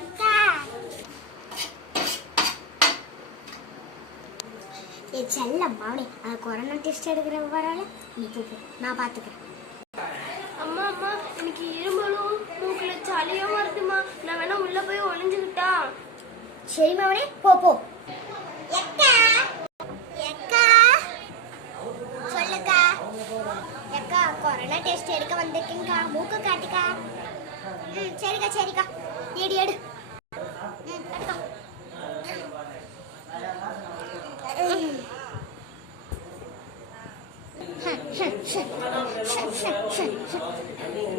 அக்கா செல்லம் மாவனே corona test எடுக்கிற வரால நீ போ, நான் பாத்துக்கிறேன். அம்மா அம்மா எனக்கு இருமலும் மூக்குல சளியும் வருதுமா, நான் வேணா உள்ள போய் ஒளிஞ்சுக்கிட்டா? சரி மாவனே, போ போ. எக்கா எக்கா சொல்லுக்கா. எக்கா கொரோனா டெஸ்ட் எடுக்க வந்திருக்கீங்கக்கா, மூக்கு காட்டுக்கா. சரிக்கா சரிக்கா, எடு எடு. எடுக்கா.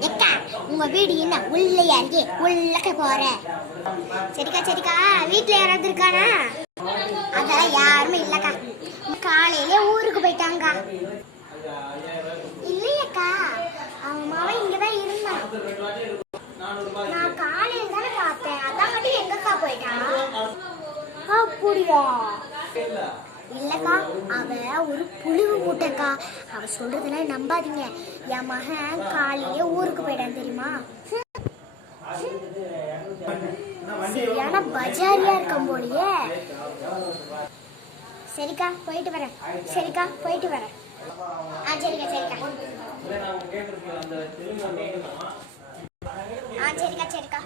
எக்கா உங்க வீடு என்ன உள்ளையா இருக்கே, உள்ளக்க போற? சரிக்கா சரிக்கா, வீட்டுல யாராவது இருக்கானா? அதெல்லாம் யாருமே இல்லக்கா, காலையில ஊருக்கு போயிட்டாங்க. இல்லையக்கா, அவன் மாவன் இங்கதான் இருந்தான். நான் காலையில தானே பார்த்தேன், அதான் மட்டும் எங்கக்கா போயிட்டான்? அப்படியா? இல்லக்கா, அவ ஒரு புழுவு மூட்டைக்கா. அவ சொல்றதெல்லாம் நம்பாதீங்க. என் மகன் காலையிலே ஊருக்கு போயிட்டான் தெரியுமா? சரியான பஜாரியா இருக்கும் போலயே. சரிக்கா போயிட்டு வரேன். சரிக்கா போயிட்டு வரேன். சரிக்கா சரிக்கா. சரிக்கா சரிக்கா.